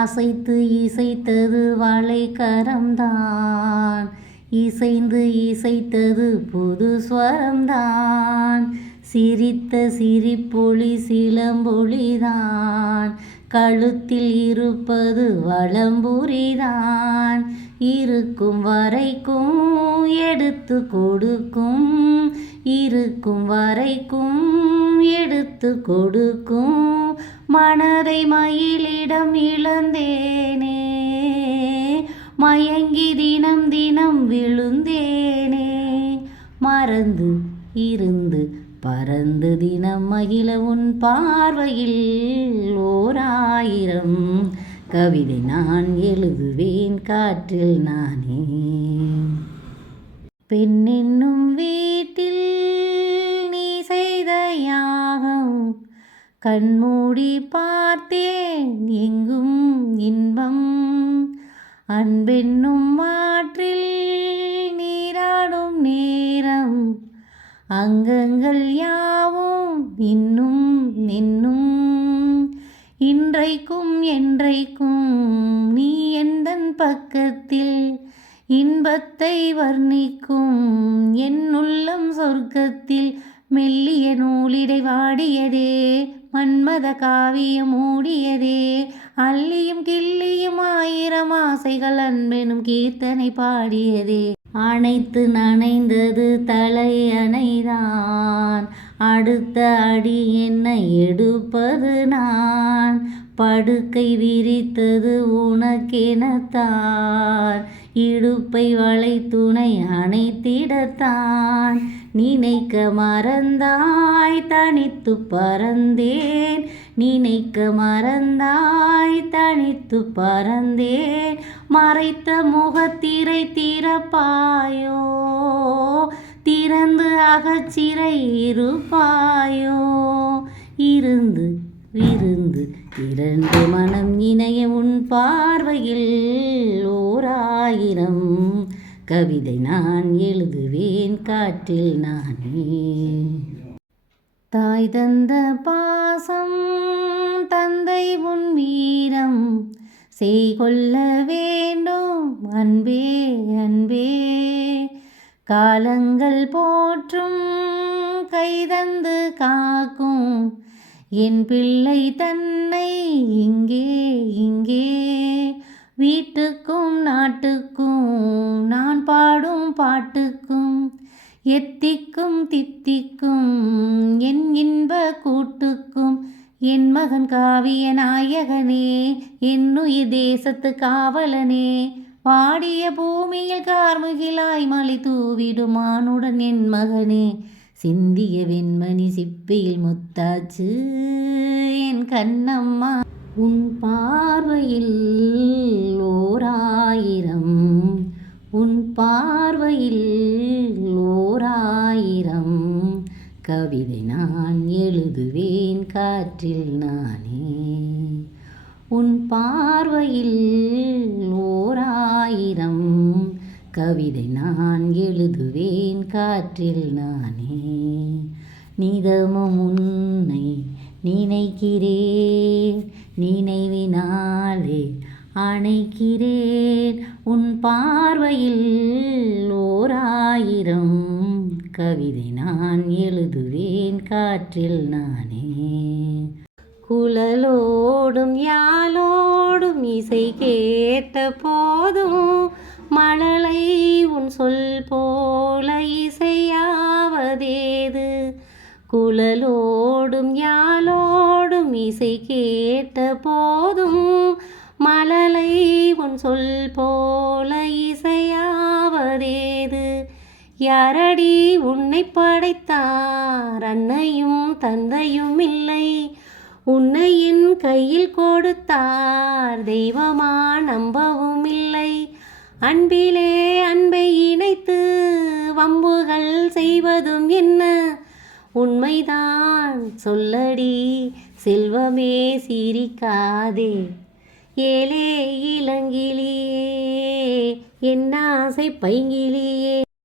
அசைத்து இசைத்தது வளைக்கரம்தான் இசைந்து இசைத்தது புது ஸ்வரம்தான். சிரித்த சிரிப்பொளி சிலம்பொழிதான் கழுத்தில் இருப்பது வளம்புரிதான். இருக்கும் வரைக்கும் எடுத்து கொடுக்கும். இருக்கும் வரைக்கும் எடுத்து கொடுக்கும். மனதை மயிலிடம் இழந்தேனே. மயங்கி தினம் தினம் விழுந்தேனே. மறந்து இருந்து பறந்து தினம் மகிழ உன் பார்வையில் ஓர் ஆயிரம் கவிதை நான் எழுதுவேன் காற்றில் நானே. பெண்ணென்னும் வீட்டில் கண்மூடி பார்த்தேன் எங்கும் இன்பம். அன்பென்னும் மாற்றில் நீராடும் நேரம். அங்கங்கள் யாவும் இன்னும் நின்னும். இன்றைக்கும் என்றைக்கும் நீ எந்தன் பக்கத்தில் இன்பத்தை வர்ணிக்கும். என் உள்ளம் சொர்க்க மெல்லிய நூலிடை வாடியதே மன்மத காவியம் மூடியதே. அள்ளியும் கிள்ளியும் ஆயிரம் ஆசைகள் அன்பெனும் கீர்த்தனை பாடியதே. அணைத்து நனைந்தது தலை அணைதான். அடுத்த அடி என்ன எடுப்பது நான்? படுக்கை விரித்தது உனக்கெனத்தான். இடுப்பை வளை துணை அணைத்திடத்தான். நினைக்க மறந்தாய் தனித்து பறந்தேன். நினைக்க மறந்தாய் தனித்து பறந்தேன். மறைத்த முகத்திரை திறப்பாயோ? திறந்து அகச்சிறை இருப்பாயோ? இருந்து விருந்து இரண்டு மனம் இணைய உன் பார்வையில் கவிதை நான் எழுதுவேன் காற்றில் நானே. தாய் தந்த பாசம் தந்தை உன் வீரம். செய்கொள்ள வேண்டும் அன்பே அன்பே. காலங்கள் போற்றும் கைதந்து காக்கும். என் பிள்ளை தன்னை தித்திக்கும். என் இன்ப கூட்டுக்கும். என் மகன் காவிய நாயகனே என்னுயிர் தேசத்து காவலனே. வாடிய பூமியில் கார்முகிலாய் மலை தூவிடுமானுடன் என் மகனே. சிந்திய வெண்மணி சிப்பியில் முத்தாச்சு என் கண்ணம்மா. உன் பார்வையில் ஓராயிரம். உன் பார்வையில் ஓராயிரம். கவிதை நான் எழுதுவேன் காற்றில் நானே. உன் பார்வையில் ஓராயிரம் கவிதை நான் எழுதுவேன் காற்றில் நானே. நிதமும் உன்னை நினைக்கிறேன் நினைவினாலே அணைக்கிறேன். உன் பார்வையில் ஓராயிரம் கவிதை நான் எழுதுவேன் காற்றில் நானே. குழலோடும் யாழோடும் இசை கேட்ட போதும் மழலை உன் சொல் போல இசையாவதேது? குழலோடும் யாழோடும் இசை கேட்ட போதும் மழலை உன் சொல் போல இசை யாரடி உன்னை படைத்தார்? அன்னையும் தந்தையும் இல்லை. உன்னை என் கையில் கொடுத்தார். தெய்வமா நம்பவும் இல்லை. அன்பிலே அன்பை இணைத்து வம்புகள் செய்வதும் என்ன? உண்மைதான். சொல்லடி செல்வமே சிரிக்காதே. ஏலே இளங்கிலியே என் ஆசை பைங்கிலியே.